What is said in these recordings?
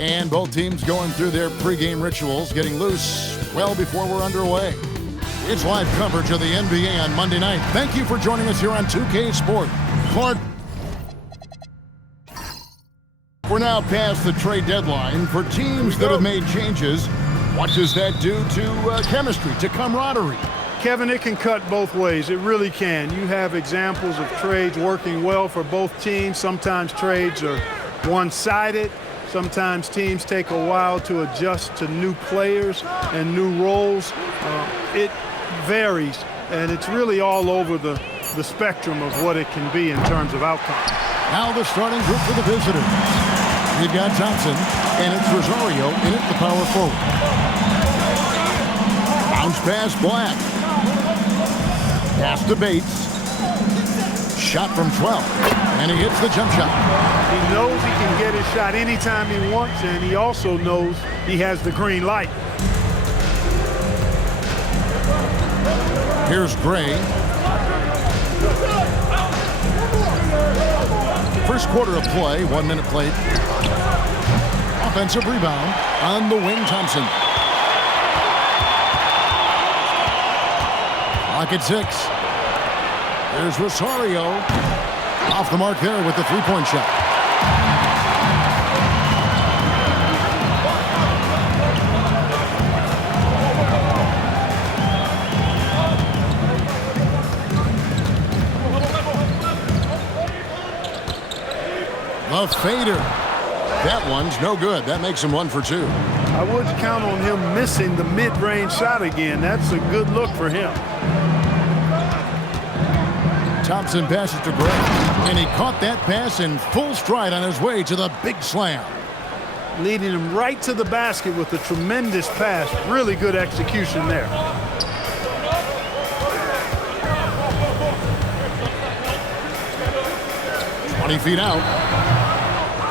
And both teams going through their pregame rituals, getting loose well before we're underway. It's live coverage of the NBA on Monday night. Thank you for joining us here on 2K Sport. Clark. We're now past the trade deadline for teams that have made changes. What does that do to chemistry, to camaraderie? Kevin, it can cut both ways. It really can. You have examples of trades working well for both teams. Sometimes trades are one-sided. Sometimes teams take a while to adjust to new players and new roles. It varies, and it's really all over the spectrum of what it can be in terms of outcomes. Now the starting group for the visitors. You've got Thompson, and it's Rosario in at the power forward. Bounce pass Black. Pass to Bates. Shot from 12, and he hits the jump shot. He knows he can get his shot anytime he wants, and he also knows he has the green light. Here's Gray. First quarter of play, 1 minute played. Offensive rebound on the wing, Thompson. Clock at 6. There's Rosario. Off the mark there with the three-point shot. The fader. That one's no good. That makes him 1 for 2. I wouldn't count on him missing the mid-range shot again. That's a good look for him. Thompson passes to Gray, and he caught that pass in full stride on his way to the big slam. Leading him right to the basket with a tremendous pass. Really good execution there. Feet out.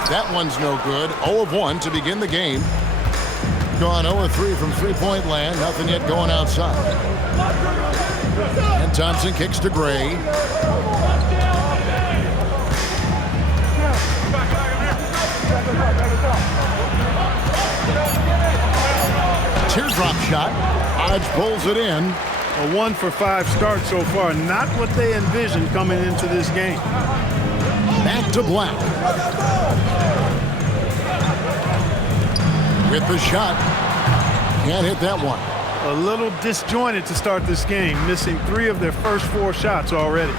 That one's no good. 0 of 1 to begin the game. Gone 0 of 3 from three-point land. Nothing yet going outside. And Thompson kicks to Gray. Teardrop shot. Hodge pulls it in. A 1 for 5 start so far. Not what they envisioned coming into this game. Back to Black. With the shot. Can't hit that one. A little disjointed to start this game, missing 3 of their first 4 shots already.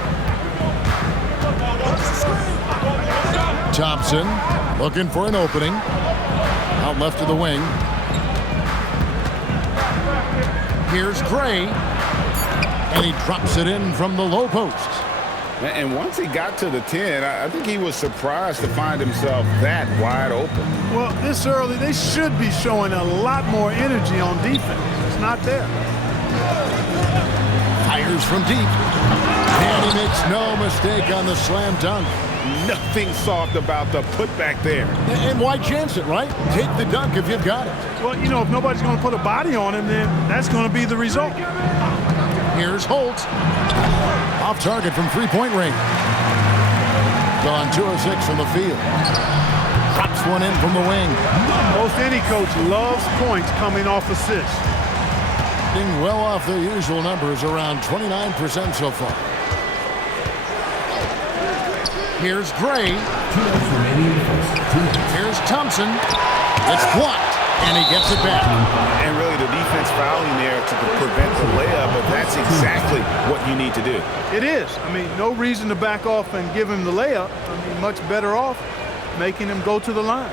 Thompson looking for an opening. Out left of the wing. Here's Gray. And he drops it in from the low post. And once he got to the 10, I think he was surprised to find himself that wide open. Well, this early, they should be showing a lot more energy on defense. It's not there. Fires from deep. And he makes no mistake on the slam dunk. Nothing soft about the putback there. And why chance it, right? Take the dunk if you've got it. Well, you know, if nobody's going to put a body on him, then that's going to be the result. Here's Holt. Off target from three-point range. Gone 2 of 6 from the field. Drops one in from the wing. Most any coach loves points coming off assists. Being well off their usual numbers, around 29% so far. Here's Gray. Here's Thompson. It's blocked, and he gets it back. And really the defense fouling there to prevent the layup, but that's exactly what you need to do. It is. I mean, no reason to back off and give him the layup. I mean, much better off making him go to the line.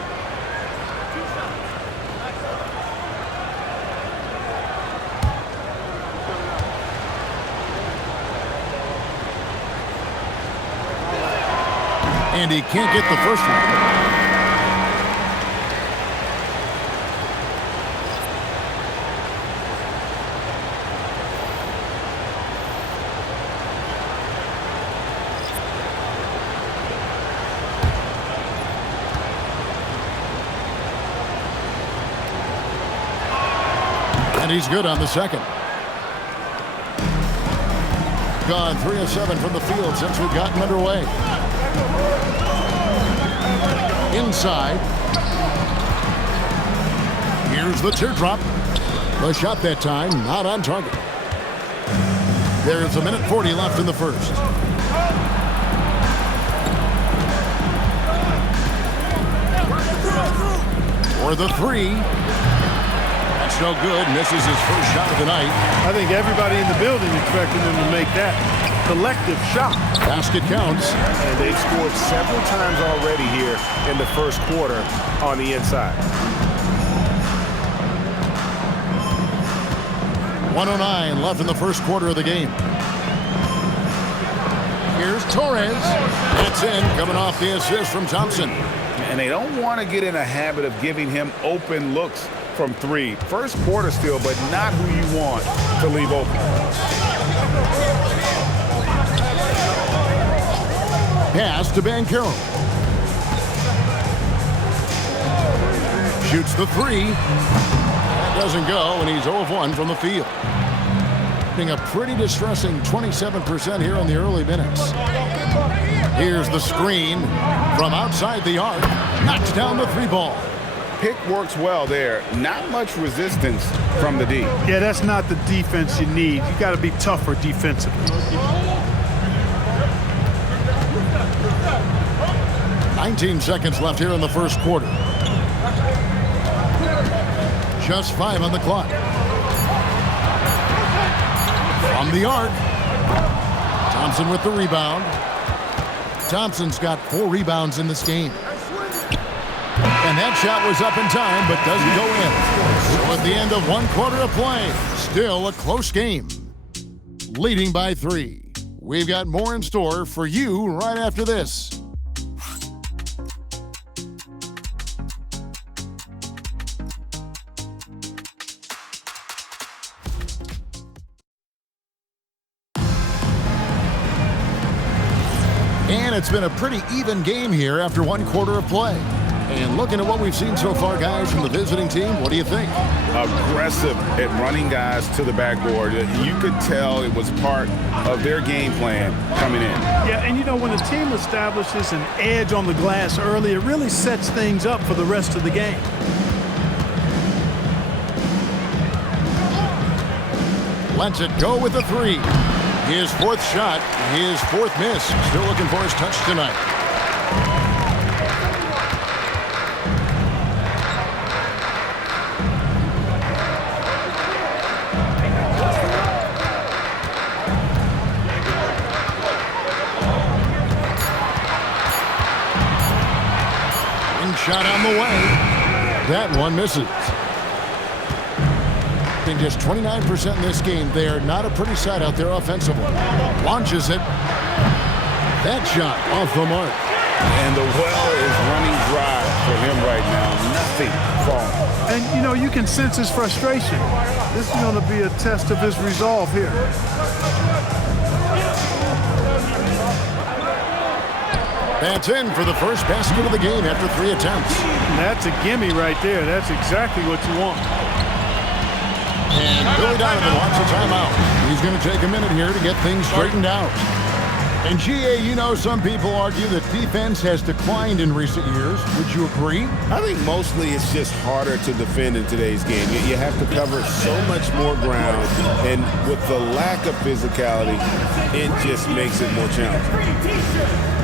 And he can't get the first one. And he's good on the second. Gone 3 of 7 from the field since we've gotten underway. Inside. Here's the teardrop. The shot that time, not on target. There's 1:40 left in the first. For the three. That's no good. Misses his first shot of the night. I think everybody in the building expected him to make that collective shot. Basket counts. And they've scored several times already here in the first quarter on the inside. 1:09 left in the first quarter of the game. Here's Torres. It's in, coming off the assist from Thompson. And they don't want to get in a habit of giving him open looks from three. First quarter still, but not who you want to leave open. Pass to Banchero. Shoots the three. That doesn't go, and he's 0 of 1 from the field. Being a pretty distressing 27% here in the early minutes. Here's the screen from outside the arc. Knocks down the three ball. Pick works well there. Not much resistance from the D. Yeah, that's not the defense you need. You got to be tougher defensively. 19 seconds left here in the first quarter. Just 5 on the clock. From the arc. Thompson with the rebound. Thompson's got 4 rebounds in this game. And that shot was up in time, but doesn't go in. So at the end of 1 quarter of play, still a close game. Leading by 3. We've got more in store for you right after this. And it's been a pretty even game here after 1 quarter of play. And looking at what we've seen so far, guys, from the visiting team, what do you think? Aggressive at running guys to the backboard. You could tell it was part of their game plan coming in. Yeah, and you know, when a team establishes an edge on the glass early, it really sets things up for the rest of the game. Lets it go with the three. His 4th shot, his 4th miss. Still looking for his touch tonight. Shot on the way. That one misses. In just 29% in this game, they are not a pretty sight out there offensively. Launches it. That shot off the mark. And the well is running dry for him right now. Nothing falling. And, you know, you can sense his frustration. This is going to be a test of his resolve here. That's in for the first basket of the game after 3 attempts. And that's a gimme right there. That's exactly what you want. And Billy Donovan wants a timeout. He's going to take a minute here to get things straightened out. And GA, you know, some people argue that defense has declined in recent years. Would you agree? I think mostly it's just harder to defend in today's game. You have to cover so much more ground, and with the lack of physicality, it just makes it more challenging.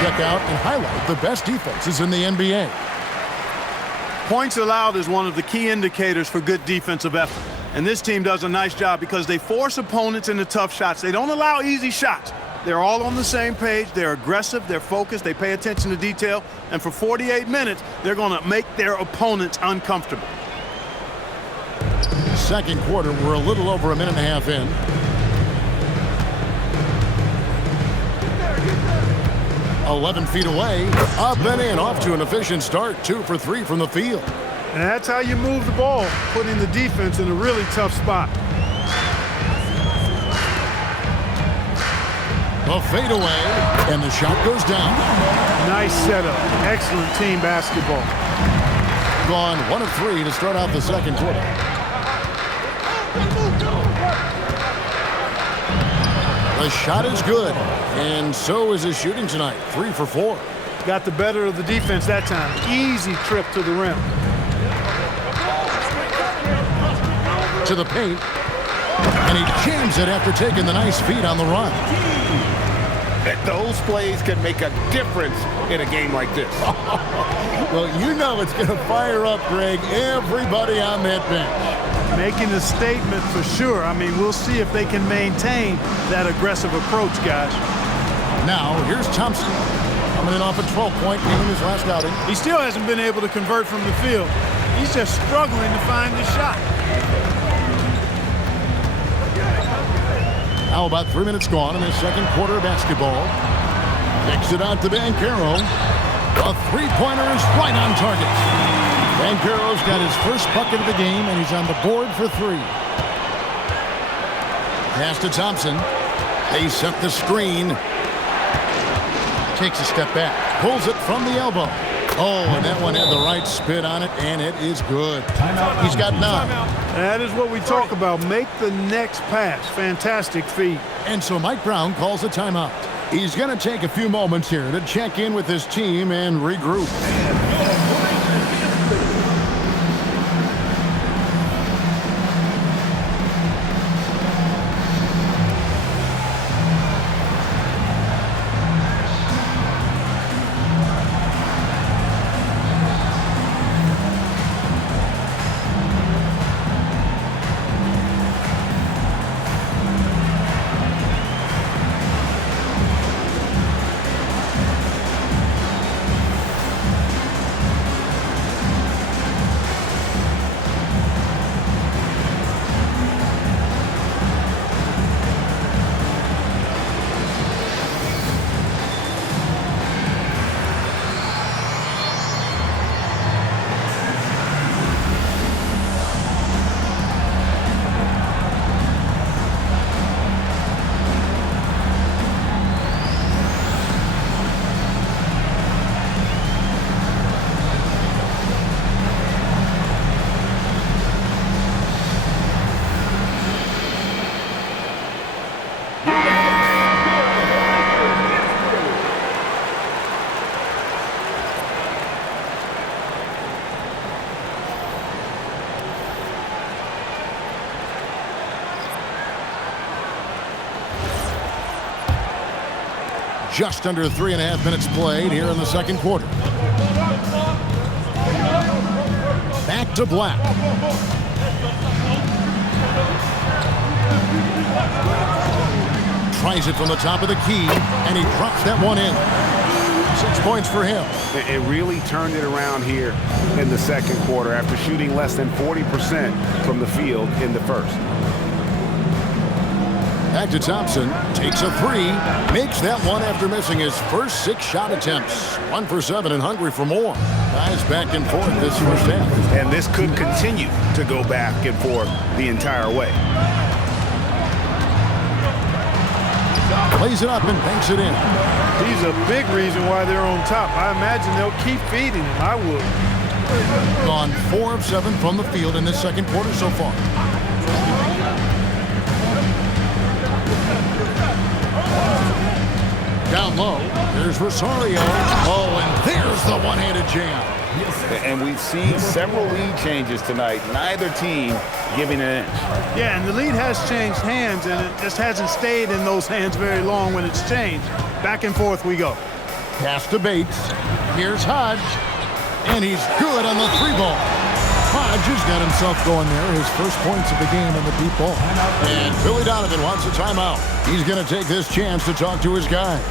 Check out and highlight the best defenses in the NBA. Points allowed is one of the key indicators for good defensive effort. And this team does a nice job because they force opponents into tough shots. They don't allow easy shots. They're all on the same page. They're aggressive. They're focused. They pay attention to detail. And for 48 minutes, they're going to make their opponents uncomfortable. Second quarter, we're a little over a minute and a half in. "11 feet away, up and in, off to an efficient start. 2 for 3 from the field. And that's how you move the ball, putting the defense in a really tough spot. A fadeaway, and the shot goes down. Nice setup. Excellent team basketball. Gone 1 of 3 to start out the second quarter. The shot is good, and so is his shooting tonight. 3 for 4. Got the better of the defense that time. Easy trip to the rim. To the paint, and he jams it after taking the nice feed on the run. Those plays can make a difference in a game like this. Well, you know it's going to fire up, Greg, everybody on that bench. Making a statement for sure. I mean, we'll see if they can maintain that aggressive approach, guys. Now, here's Thompson. Coming in off a 12-point game in his last outing. He still hasn't been able to convert from the field. He's just struggling to find the shot. Now about 3 minutes gone in the second quarter of basketball. Kicks it out to Banchero. A three-pointer is right on target. Banchero's got his first bucket of the game, and he's on the board for 3. Pass to Thompson. They set the screen. Takes a step back. Pulls it from the elbow. Oh, and that one had the right spin on it, and it is good. He's got 9. That is what we talk about. Make the next pass. Fantastic feed. And so Mike Brown calls a timeout. He's going to take a few moments here to check in with his team and regroup. Just under 3.5 minutes played here in the second quarter. Back to Black. Tries it from the top of the key, and he drops that one in. 6 points for him. It really turned it around here in the second quarter after shooting less than 40% from the field in the first. Back to Thompson, takes a 3, makes that one after missing his first 6 shot attempts. 1 for 7 and hungry for more. Guys back and forth this first half. And this could continue to go back and forth the entire way. Plays it up and banks it in. He's a big reason why they're on top. I imagine they'll keep feeding him. I would. Gone 4 of 7 from the field in this second quarter so far. Down low, there's Rosario. Oh, and there's the one-handed jam. And we've seen several lead changes tonight. Neither team giving an inch. Yeah, and the lead has changed hands, and it just hasn't stayed in those hands very long when it's changed. Back and forth we go. Pass to Bates. Here's Hodge. And he's good on the 3-ball. Hodge has got himself going there. His first points of the game on the deep ball. And Billy Donovan wants a timeout. He's going to take this chance to talk to his guys.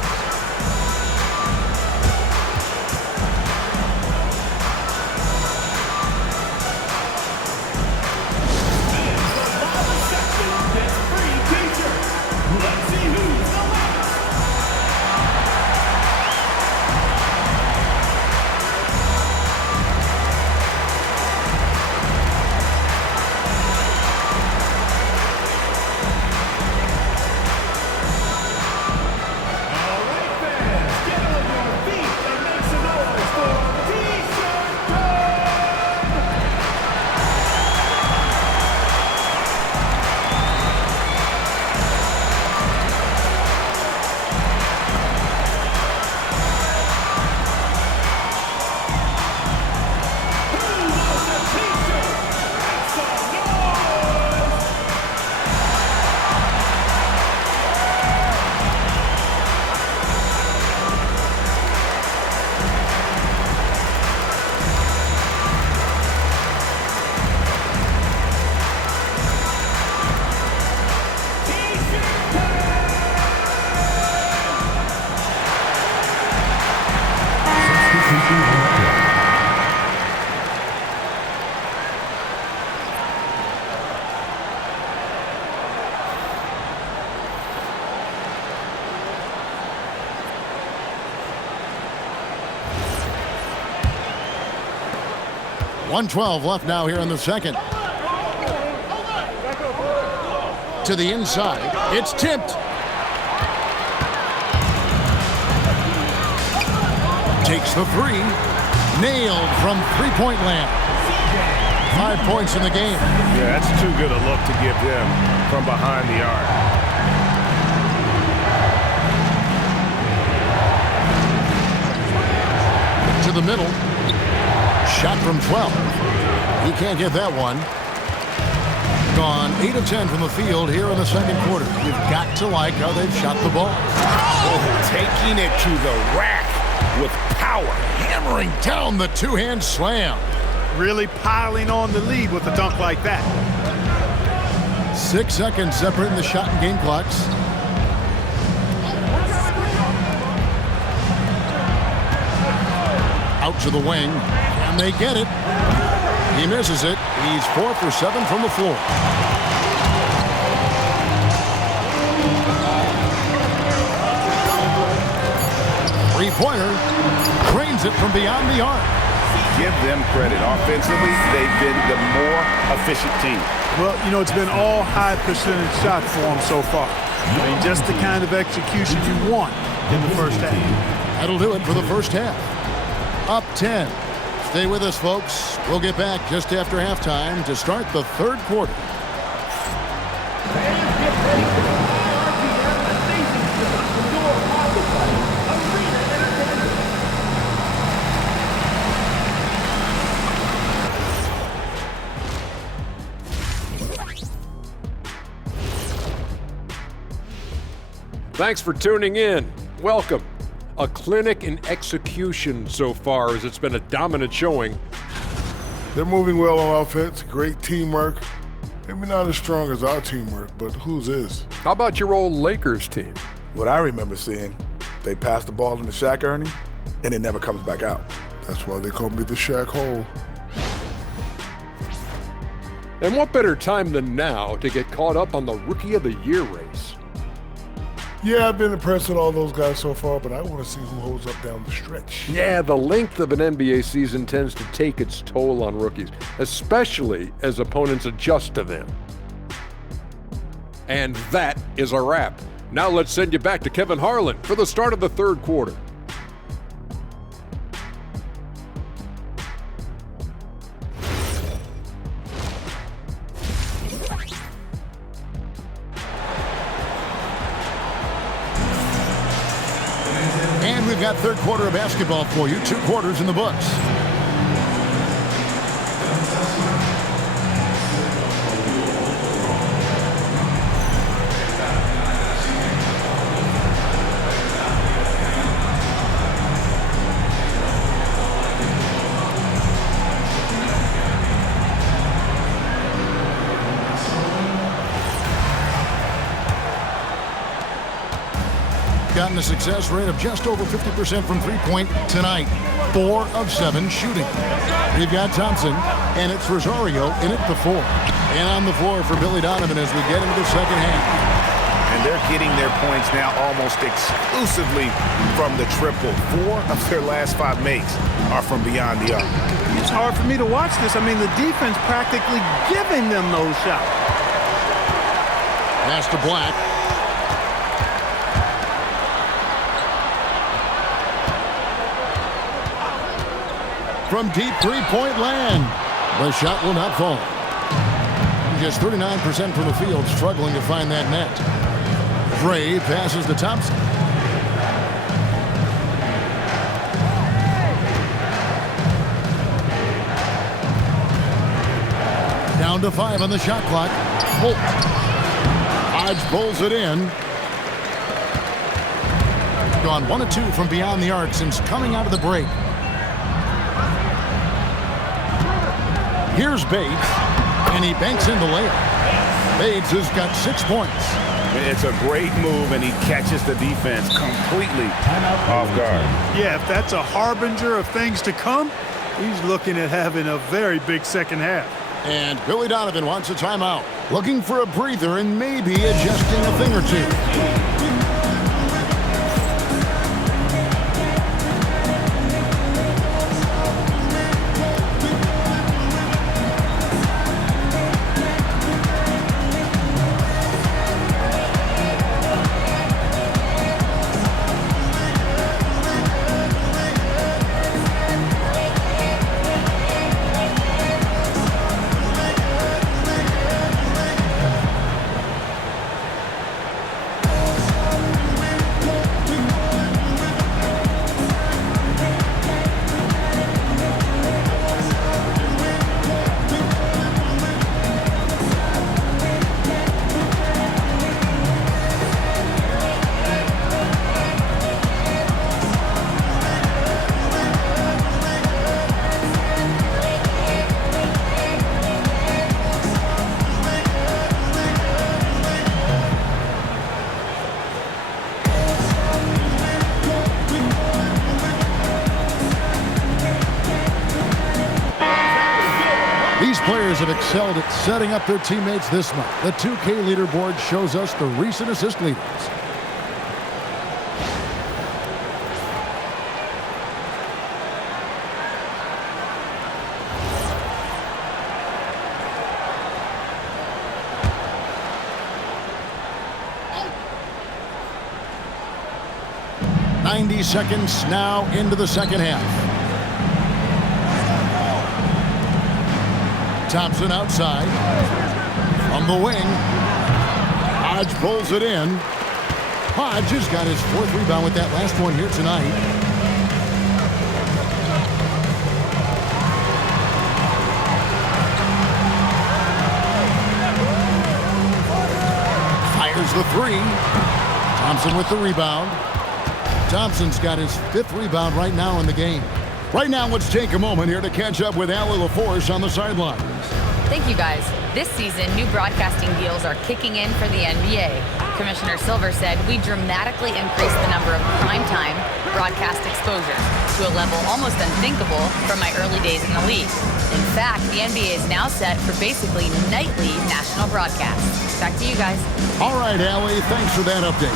.112 left now here in the second. To the inside. It's tipped. Takes the 3. Nailed from three-point land. 5 points in the game. Yeah, that's too good a look to give them from behind the arc. To the middle. Shot from 12. He can't get that one. Gone 8 of 10 from the field here in the second quarter. You've got to like how they've shot the ball. Oh, taking it to the rack with power. Hammering down the two-hand slam. Really piling on the lead with a dunk like that. 6 seconds separating the shot and game clocks. Out to the wing. And they get it. He misses it. He's 4 for 7 from the floor. Three-pointer. Drains it from beyond the arc. Give them credit. Offensively, they've been the more efficient team. Well, you know, it's been all high percentage shots for them so far. I mean, just the kind of execution you want in the first half. That'll do it for the first half. Up 10. Stay with us, folks. We'll get back just after halftime to start the third quarter. Thanks for tuning in. Welcome. A clinic in execution so far, as it's been a dominant showing. They're moving well on offense, great teamwork. Maybe not as strong as our teamwork, but whose is? How about your old Lakers team? What I remember seeing, they pass the ball into Shaq Ernie, and it never comes back out. That's why they call me the Shaq Hole. And what better time than now to get caught up on the Rookie of the Year race? Yeah, I've been impressed with all those guys so far, but I want to see who holds up down the stretch. Yeah, the length of an NBA season tends to take its toll on rookies, especially as opponents adjust to them. And that is a wrap. Now let's send you back to Kevin Harlan for the start of the third quarter. We've got third quarter of basketball for you. 2 quarters in the books. gotten a success rate of just over 50% from three-point tonight. 4 of 7 shooting. We've got Thompson, and it's Rosario in at the 4. And on the floor for Billy Donovan as we get into the second half. And they're getting their points now almost exclusively from the triple. 4 of their last 5 makes are from beyond the arc. It's hard for me to watch this. I mean, the defense practically giving them those shots. Pass to Black. From deep three-point land. The shot will not fall. Just 39% from the field, struggling to find that net. Frey passes to Thompson. Down to 5 on the shot clock. Holt. Hodge pulls it in. Gone 1 of 2 from beyond the arc since coming out of the break. Here's Bates, and he banks in the layup. Bates has got 6 points. It's a great move, and he catches the defense completely off guard. Yeah, if that's a harbinger of things to come, he's looking at having a very big second half. And Billy Donovan wants a timeout. Looking for a breather and maybe adjusting a thing or two. These players have excelled at setting up their teammates this month. The 2K leaderboard shows us the recent assist leaders. "90 seconds now into the second half. Thompson outside. From the wing. Hodge pulls it in. Hodge has got his 4th rebound with that last one here tonight. Fires the 3. Thompson with the rebound. Thompson's got his 5th rebound right now in the game. Right now, let's take a moment here to catch up with Allie LaForce on the sideline. Thank you, guys. This season, new broadcasting deals are kicking in for the NBA. Commissioner Silver said we dramatically increased the number of primetime broadcast exposure to a level almost unthinkable from my early days in the league. In fact, the NBA is now set for basically nightly national broadcasts. Back to you guys. All right, Allie, thanks for that update.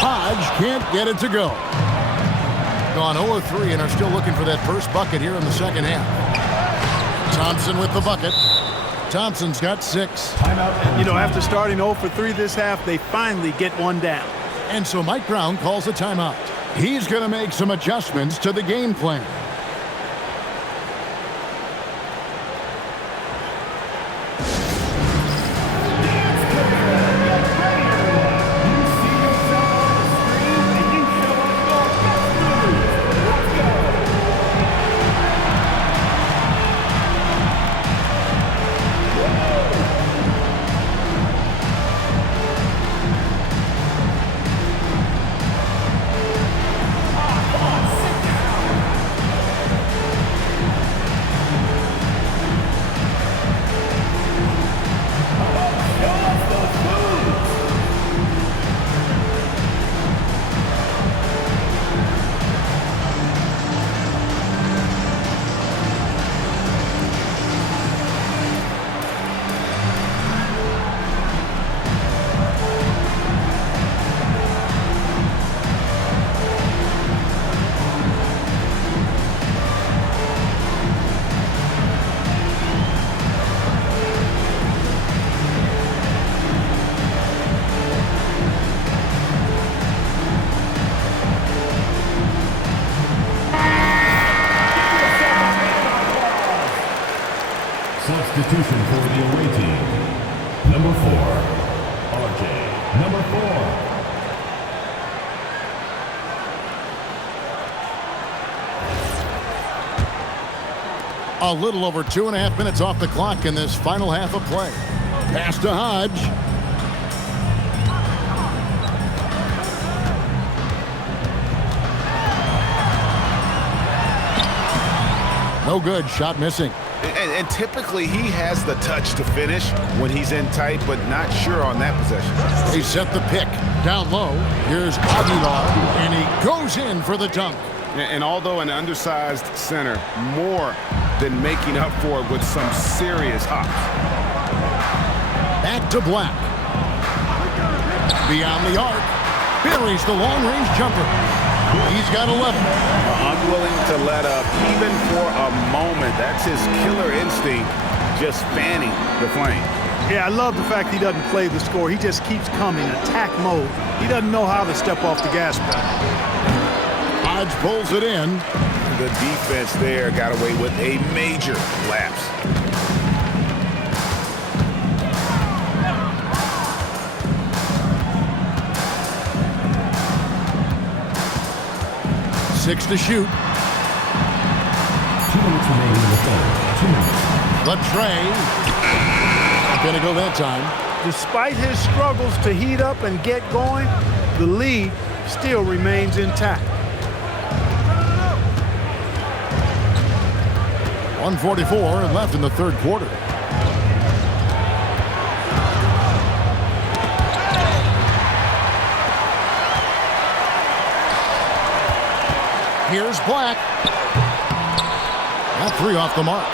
Hodge can't get it to go. Gone 0 of 3 and are still looking for that first bucket here in the second half. Thompson with the bucket. Thompson's got 6. You know, after starting 0 for 3 this half, they finally get one down. And so Mike Brown calls a timeout. He's going to make some adjustments to the game plan. Substitution for the away team. Number 4, RJ. Number 4. A little over 2.5 minutes off the clock in this final half of play. Pass to Hodge. No good. Shot missing. And typically he has the touch to finish when he's in tight, but not sure on that possession. They set the pick. Down low. Here's Aguilar, and he goes in for the dunk. And although an undersized center, more than making up for it with some serious hops. Back to Black. Beyond the arc. Buries the long-range jumper. He's got 11. Unwilling to let up even for a moment. That's his killer instinct, just fanning the flame. Yeah, I love the fact he doesn't play the score. He just keeps coming, attack mode. He doesn't know how to step off the gas pedal. Hodge pulls it in. The defense there got away with a major lapse. Six to shoot. 2 minutes remaining in the third. 2 minutes. The tray. Not gonna go that time. Despite his struggles to heat up and get going, the lead still remains intact. 1:44 left in the third quarter. Here's Black. That three off the mark.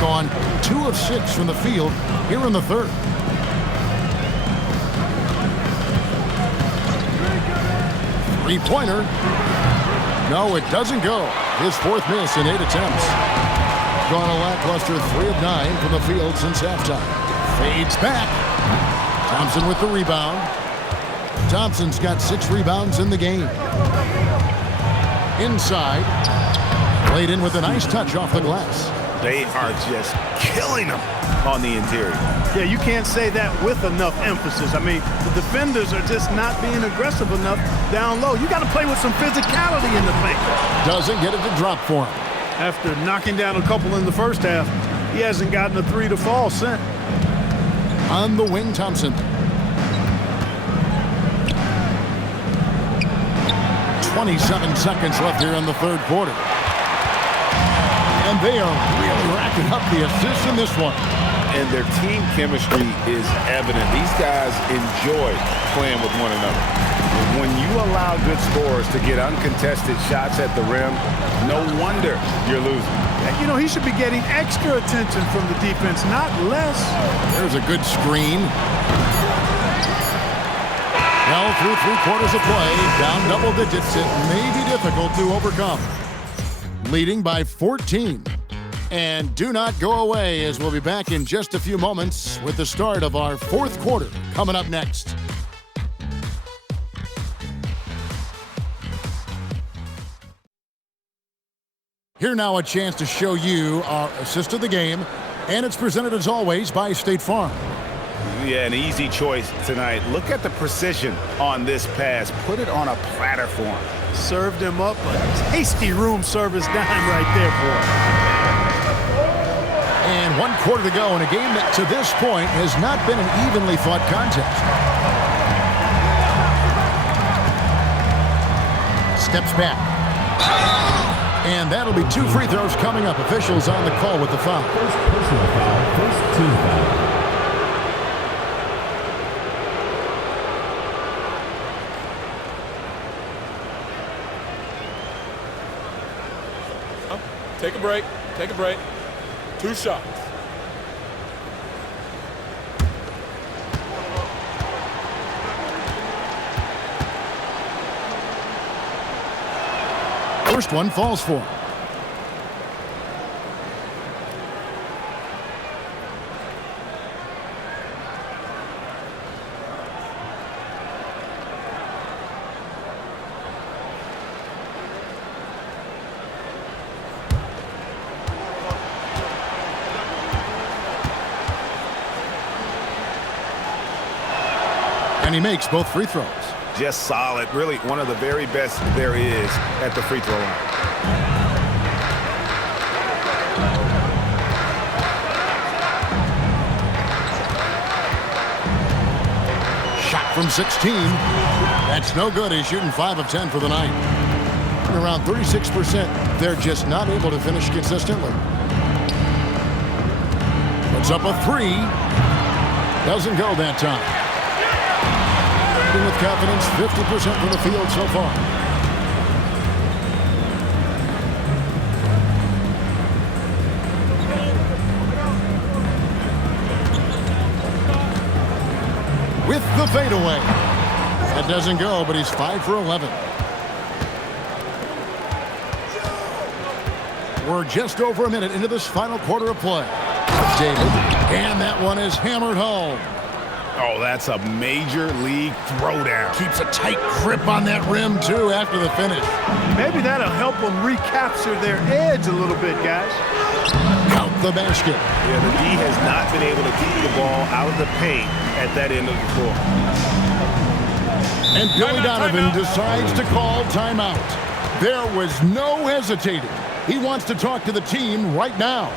Gone 2 of 6 from the field here in the third. Three-pointer. No, it doesn't go. His 4th miss in 8 attempts. Gone a lackluster 3 of 9 from the field since halftime. Fades back. Thompson with the rebound. Thompson's got 6 rebounds in the game. Inside. Played in with a nice touch off the glass. They are just killing them on the interior. Yeah, you can't say that with enough emphasis. I mean, the defenders are just not being aggressive enough down low. You got to play with some physicality in the paint. Doesn't get it to drop for him. After knocking down a couple in the first half, he hasn't gotten a 3 to fall since. On the wing, Thompson. 27 seconds left here in the third quarter. And they are really racking up the assists in this one. And their team chemistry is evident. These guys enjoy playing with one another. When you allow good scorers to get uncontested shots at the rim, no wonder you're losing. You know, he should be getting extra attention from the defense, not less. There's a good screen. Well, through 3 quarters of play, down double digits, it may be difficult to overcome. Leading by 14. And do not go away, as we'll be back in just a few moments with the start of our 4th quarter coming up next. Here now a chance to show you our assist of the game, and it's presented as always by State Farm. Yeah, an easy choice tonight. Look at the precision on this pass. Put it on a platter for him. Served him up a tasty room service dime right there for him. And 1 quarter to go in a game that to this point has not been an evenly fought contest. Steps back. And that'll be 2 free throws coming up. Officials on the call with the foul. First personal foul, first team foul. Take a break. Take a break. 2 shots. First one falls for him. And he makes both free throws. Just solid. Really one of the very best there is at the free throw line. Shot from 16. That's no good. He's shooting 5 of 10 for the night. Around 36%. They're just not able to finish consistently. Puts up a 3. Doesn't go that time. With confidence, 50% from the field so far. With the fadeaway. That doesn't go, but he's 5 for 11. We're just over a minute into this final quarter of play. David, and that one is hammered home. Oh, that's a major league throwdown. Keeps a tight grip on that rim, too, after the finish. Maybe that'll help them recapture their edge a little bit, guys. Out the basket. Yeah, the D has not been able to keep the ball out of the paint at that end of the floor. And Billy Donovan decides to call timeout. There was no hesitating. He wants to talk to the team right now.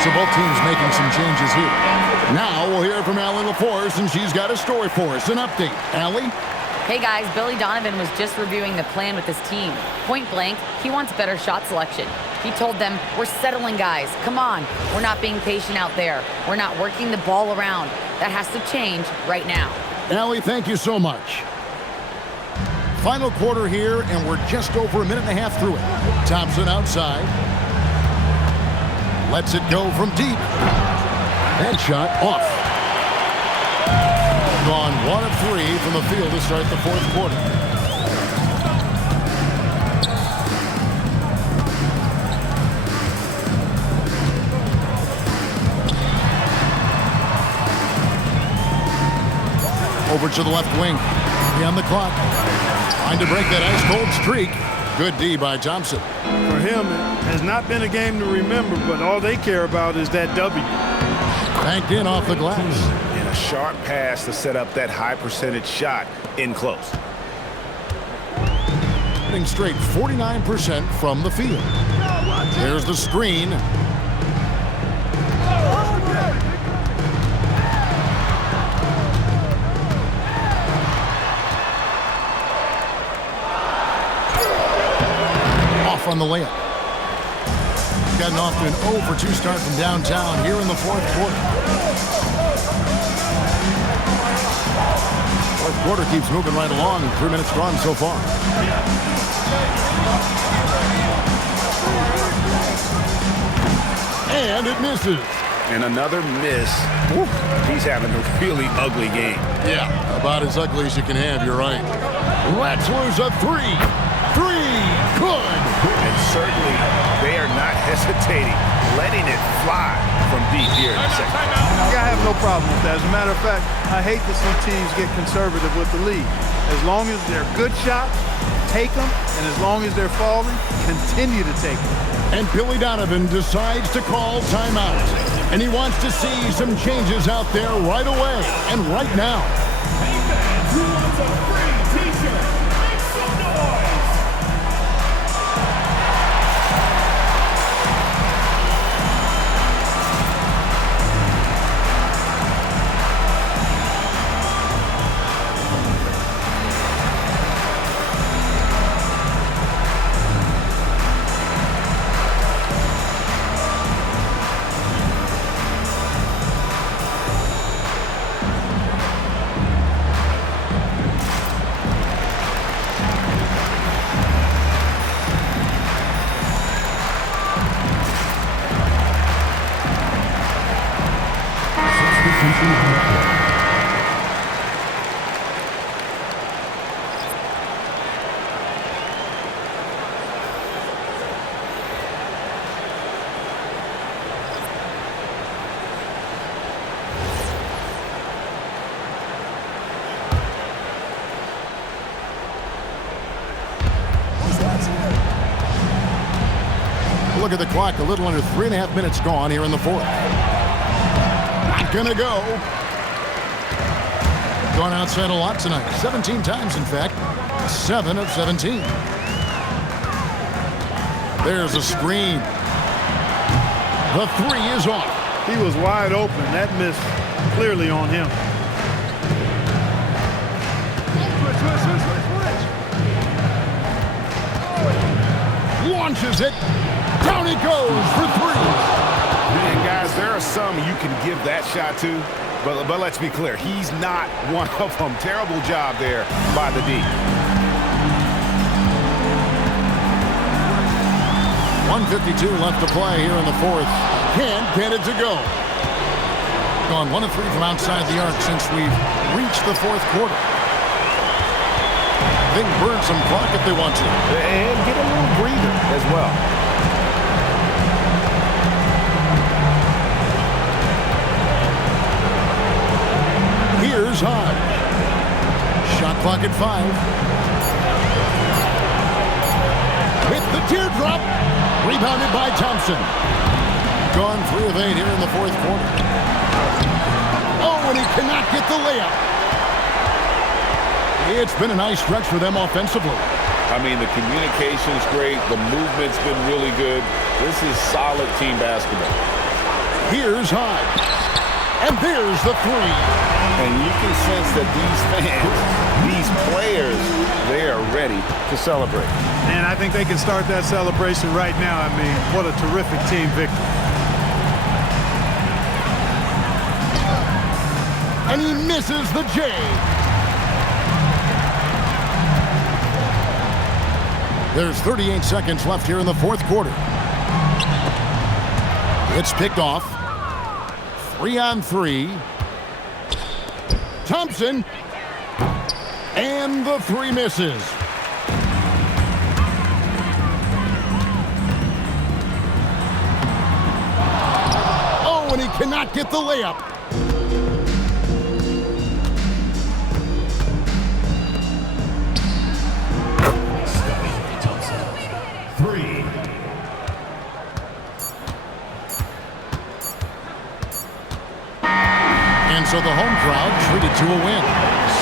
So both teams making some changes here. Now we'll hear from Allie LaForce, and she's got a story for us. An update. Allie? Hey guys, Billy Donovan was just reviewing the plan with his team. Point blank, he wants better shot selection. He told them, we're settling guys. Come on. We're not being patient out there. We're not working the ball around. That has to change right now. Allie, thank you so much. Final quarter here, and we're just over a minute and a half through it. Thompson outside. Lets it go from deep. That shot off. Gone 1 of 3 from the field to start the fourth quarter. Over to the left wing. On the clock. Trying to break that ice-cold streak. Good D by Thompson. For him, it has not been a game to remember, but all they care about is that W. Banked in off the glass. And a sharp pass to set up that high percentage shot in close. Hitting straight 49% from the field. There's the screen. On the layup. Gotten off to an 0 for 2 start from downtown here in the fourth quarter. Fourth quarter keeps moving right along. 3 minutes gone so far. And it misses. And another miss. Woo. He's having a really ugly game. Yeah, about as ugly as you can have, you're right. Let's lose a 3. 3, good. And certainly they are not hesitating, letting it fly from deep here in the second. I have no problem with that. As a matter of fact, I hate to see teams get conservative with the lead. As long as they're good shots, take them, and as long as they're falling, continue to take them. And Billy Donovan decides to call timeout. And he wants to see some changes out there right away and right now. Hey fans, who wants a free t-shirt? look at the clock. A little under 3.5 minutes gone here in the fourth. Not gonna go. Gone outside a lot tonight. 17 times, in fact. 7 of 17. There's a screen. The three is off. He was wide open. That miss clearly on him. Launches it. Down it goes for three. And guys, there are some you can give that shot to, but let's be clear, he's not one of them. Terrible job there by the D. 1:52 left to play here in the fourth. Can't get it to go. Gone 1 of 3 from outside the arc since we've reached the fourth quarter. They can burn some clock if they want to. And get a little breather as well. Here's Hodge. Shot clock at 5. With the teardrop. Rebounded by Thompson. Gone 3 of 8 here in the fourth quarter. Oh, and he cannot get the layup. It's been a nice stretch for them offensively. I mean, the communication's great. The movement's been really good. This is solid team basketball. Here's Hodge. And there's the three. And you can sense that these fans, these players, they are ready to celebrate. And I think they can start that celebration right now. I mean, what a terrific team victory. And he misses the J. There's 38 seconds left here in the fourth quarter. It's picked off. 3-on-3. Thompson. And the three misses. Oh, and he cannot get the layup. So the home crowd treated to a win.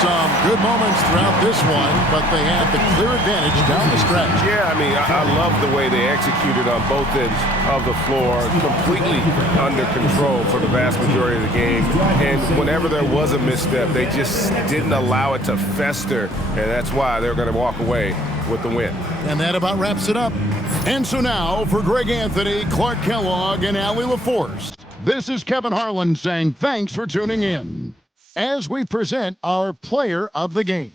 Some good moments throughout this one, but they had the clear advantage down the stretch. Yeah, I mean, I love the way they executed on both ends of the floor, completely under control for the vast majority of the game. And whenever there was a misstep, they just didn't allow it to fester, and that's why they're going to walk away with the win. And that about wraps it up. And so now, for Greg Anthony, Clark Kellogg, and Allie LaForce, this is Kevin Harlan saying thanks for tuning in as we present our player of the game.